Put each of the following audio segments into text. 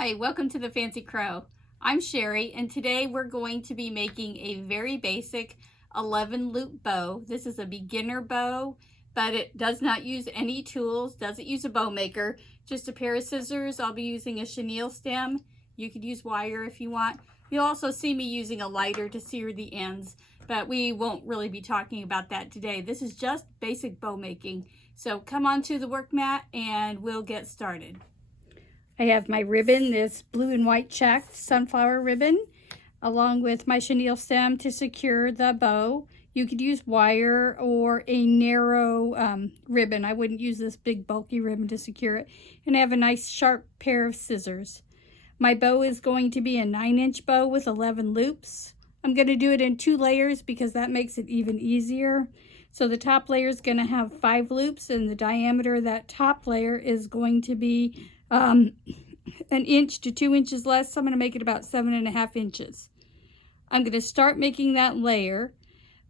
Hi, welcome to the Fancy Crow. I'm Sherry, and today we're going to be making a very basic 11 loop bow. This is a beginner bow, but it does not use any tools, doesn't use a bow maker, just a pair of scissors. I'll be using a chenille stem. You could use wire if you want. You'll also see me using a lighter to sear the ends, but we won't really be talking about that today. This is just basic bow making. So come onto the work mat and we'll get started. I have my ribbon, this blue and white checked sunflower ribbon, along with my chenille stem to secure the bow. You could use wire or a narrow ribbon. I wouldn't use this big bulky ribbon to secure it. And I have a nice sharp pair of scissors. My bow is going to be a 9-inch bow with 11 loops. I'm going to do it in 2 layers because that makes it even easier. So the top layer is going to have 5 loops, and the diameter of that top layer is going to be 1 inch to 2 inches less. So I'm going to make it about 7.5 inches. I'm going to start making that layer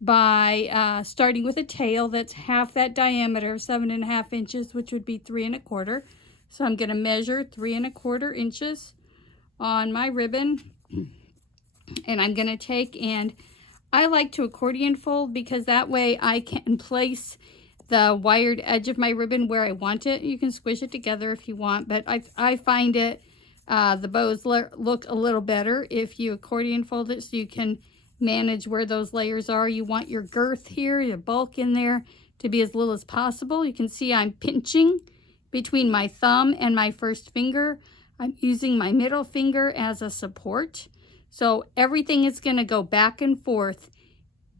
by starting with a tail that's half that diameter of 7.5 inches, which would be 3 1/4. So I'm going to measure 3 1/4 inches on my ribbon, and I'm going to take, and I like to accordion fold because that way I can place the wired edge of my ribbon where I want it. You can squish it together if you want, but I find it, the bows look a little better if you accordion fold it, so you can manage where those layers are. You want your girth here, your bulk in there, to be as little as possible. You can see I'm pinching between my thumb and my first finger. I'm using my middle finger as a support. So everything is going to go back and forth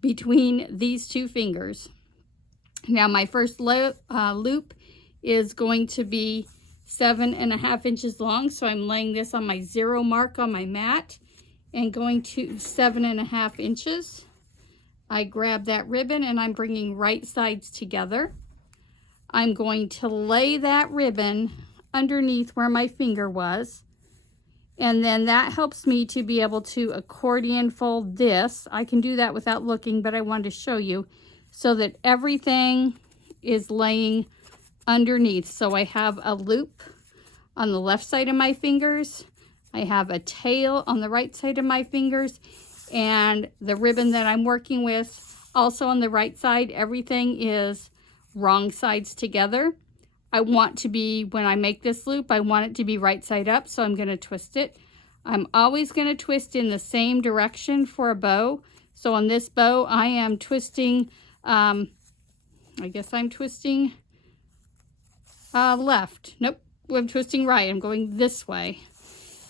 between these 2 fingers. Now my first loop is going to be 7.5 inches long. So I'm laying this on my 0 mark on my mat and going to 7.5 inches. I grab that ribbon and I'm bringing right sides together. I'm going to lay that ribbon underneath where my finger was. And then that helps me to be able to accordion fold this. I can do that without looking, but I wanted to show you so that everything is laying underneath. So I have a loop on the left side of my fingers. I have a tail on the right side of my fingers, and the ribbon that I'm working with also on the right side. Everything is wrong sides together. I want to be, when I make this loop, I want it to be right side up, so I'm going to twist it. I'm always going to twist in the same direction for a bow. So on this bow, I am twisting, I guess I'm twisting left. Nope, I'm twisting right. I'm going this way.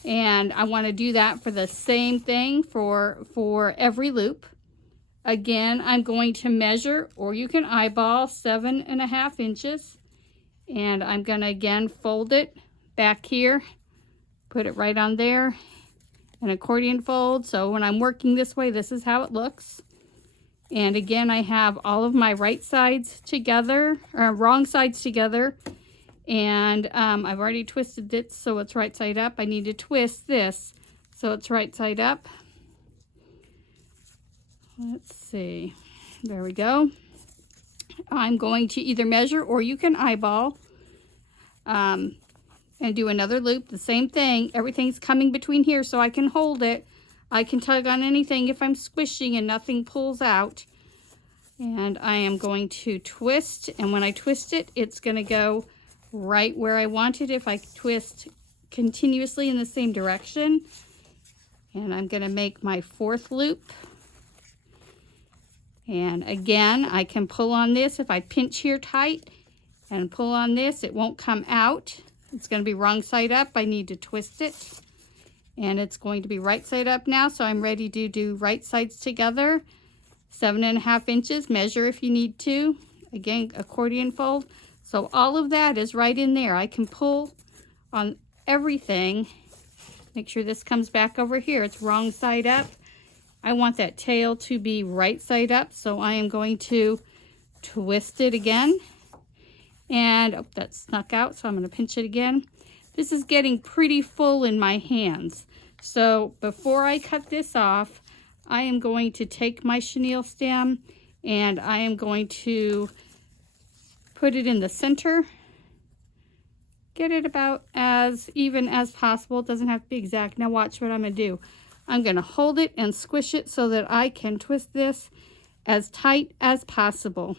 And I want to do that for the same thing for every loop. Again, I'm going to measure, or you can eyeball, 7.5 inches. And I'm going to again fold it back here, put it right on there, an accordion fold. So when I'm working this way, this is how it looks. And again, I have all of my right sides together, or wrong sides together. And I've already twisted it so it's right side up. I need to twist this so it's right side up. Let's see. There we go. I'm going to either measure, or you can eyeball, and do another loop. The same thing. Everything's coming between here so I can hold it. I can tug on anything if I'm squishing and nothing pulls out. And I am going to twist, and when I twist it, it's going to go right where I want it if I twist continuously in the same direction. And I'm going to make my 4th loop. And again, I can pull on this. If I pinch here tight and pull on this, it won't come out. It's going to be wrong side up. I need to twist it. And it's going to be right side up now. So I'm ready to do right sides together. 7.5 inches. Measure if you need to. Again, accordion fold. So all of that is right in there. I can pull on everything. Make sure this comes back over here. It's wrong side up. I want that tail to be right side up, so I am going to twist it again. And oh, that snuck out, so I'm going to pinch it again. This is getting pretty full in my hands. So before I cut this off, I am going to take my chenille stem and I am going to put it in the center get it about as even as possible. It doesn't have to be exact. Now watch what I'm going to do. I'm going to hold it and squish it so that I can twist this as tight as possible.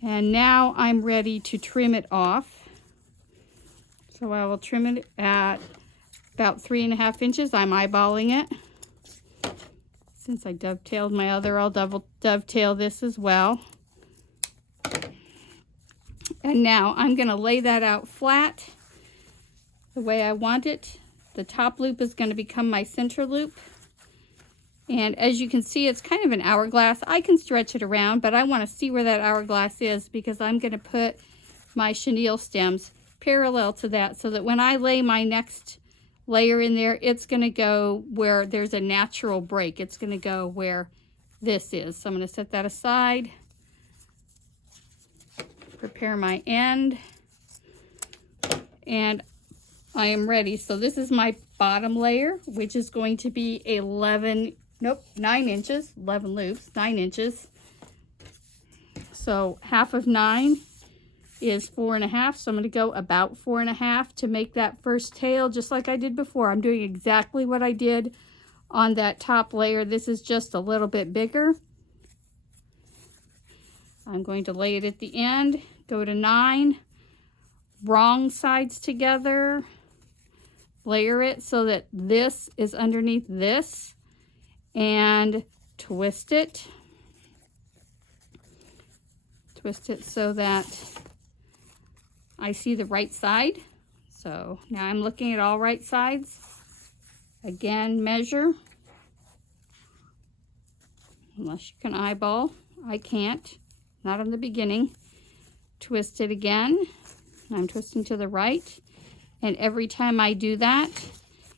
And now I'm ready to trim it off. So I will trim it at about 3.5 inches. I'm eyeballing it. Since I dovetailed my other, I'll dovetail this as well. And now I'm going to lay that out flat the way I want it. The top loop is going to become my center loop. And as you can see, it's kind of an hourglass. I can stretch it around, but I want to see where that hourglass is because I'm going to put my chenille stems parallel to that so that when I lay my next layer in there, it's going to go where there's a natural break. It's going to go where this is. So I'm going to set that aside. Prepare my end. And I am ready. So this is my bottom layer, which is going to be 9 inches, 11 loops, 9 inches. So half of 9 is 4.5. So I'm going to go about 4.5 to make that first tail, just like I did before. I'm doing exactly what I did on that top layer. This is just a little bit bigger. I'm going to lay it at the end, go to 9, wrong sides together, layer it so that this is underneath this, and twist it. Twist it so that I see the right side. So now I'm looking at all right sides. Again, measure. Unless you can eyeball. I can't. Not in the beginning. Twist it again. I'm twisting to the right. And every time I do that,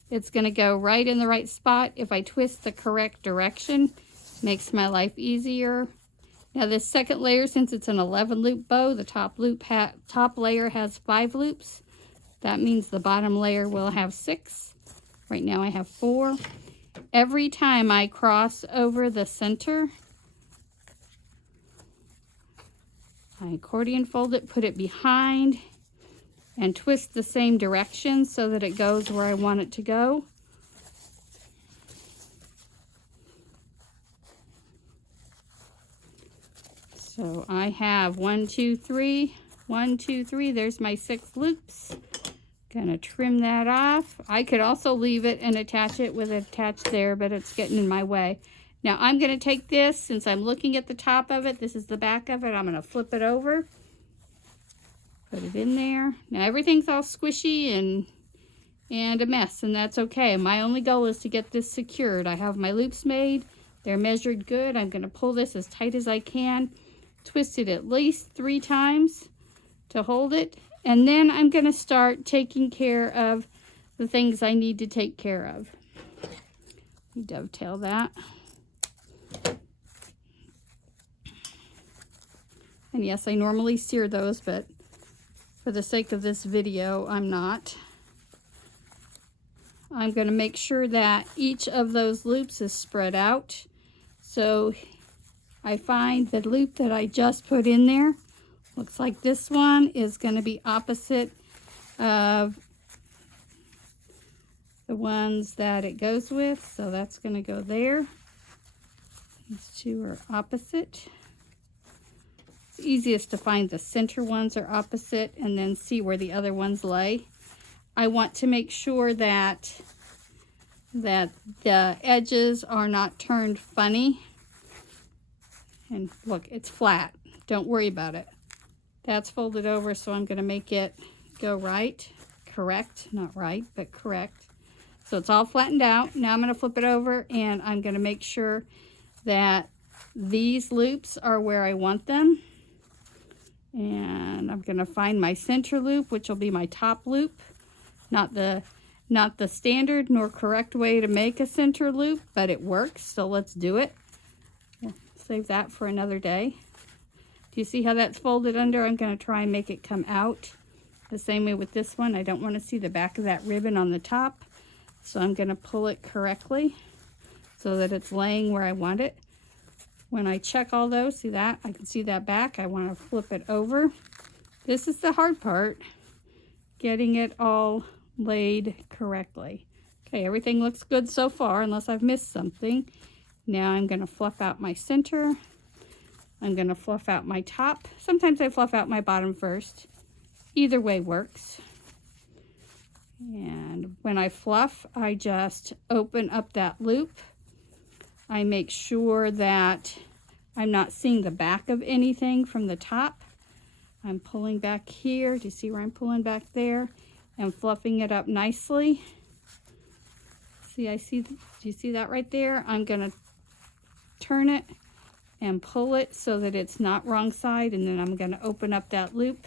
it's going to go right in the right spot. If I twist the correct direction, makes my life easier. Now this second layer, since it's an 11 loop bow, the top layer has 5 loops. That means the bottom layer will have 6. Right now I have 4. Every time I cross over the center, I accordion fold it, put it behind, and twist the same direction so that it goes where I want it to go. So I have 1, 2, 3, 1, 2, 3. There's my 6 loops. Gonna trim that off. I could also leave it and attach it with it attached there, but it's getting in my way. Now I'm gonna take this, since I'm looking at the top of it, this is the back of it, I'm gonna flip it over. Put it in there. Now everything's all squishy and a mess, and that's okay. My only goal is to get this secured. I have my loops made. They're measured good. I'm going to pull this as tight as I can. Twist it at least 3 times to hold it. And then I'm going to start taking care of the things I need to take care of. Let me dovetail that. And yes, I normally sear those, but for the sake of this video, I'm not. I'm going to make sure that each of those loops is spread out. So I find the loop that I just put in there, looks like this one is going to be opposite of the ones that it goes with. So that's going to go there. These two are opposite. Easiest to find the center ones are opposite and then see where the other ones lay. I want to make sure that the edges are not turned funny. And look, it's flat. Don't worry about it. That's folded over, so I'm going to make it go right. Correct. Not right, but correct. So it's all flattened out. Now I'm going to flip it over and I'm going to make sure that these loops are where I want them. And I'm going to find my center loop, which will be my top loop. Not the standard nor correct way to make a center loop, but it works, so let's do it. Yeah, save that for another day. Do you see how that's folded under? I'm going to try and make it come out the same way with this one. I don't want to see the back of that ribbon on the top, so I'm going to pull it correctly so that it's laying where I want it. When I check all those, see that? I can see that back. I want to flip it over. This is the hard part. getting it all laid correctly. Okay, everything looks good so far unless I've missed something. Now I'm going to fluff out my center. I'm going to fluff out my top. Sometimes I fluff out my bottom first. Either way works. And when I fluff, I just open up that loop. I make sure that I'm not seeing the back of anything from the top. I'm pulling back here. Do you see where I'm pulling back there? And fluffing it up nicely. See, do you see that right there? I'm gonna turn it and pull it so that it's not wrong side, and then I'm gonna open up that loop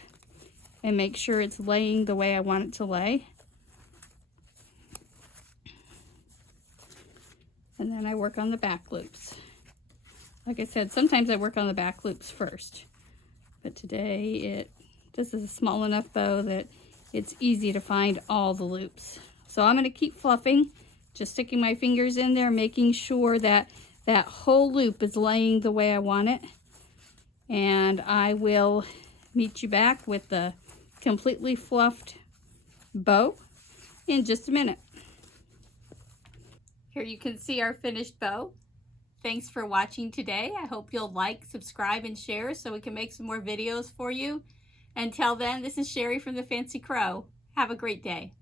and make sure it's laying the way I want it to lay. And then I work on the back loops. Like I said, sometimes I work on the back loops first, but today this is a small enough bow that it's easy to find all the loops. So I'm going to keep fluffing, just sticking my fingers in there, making sure that that whole loop is laying the way I want it. And I will meet you back with the completely fluffed bow in just a minute. Here you can see our finished bow. Thanks for watching today. I hope you'll like, subscribe, and share so we can make some more videos for you. Until then, this is Sherry from the Fancy Crow. Have a great day.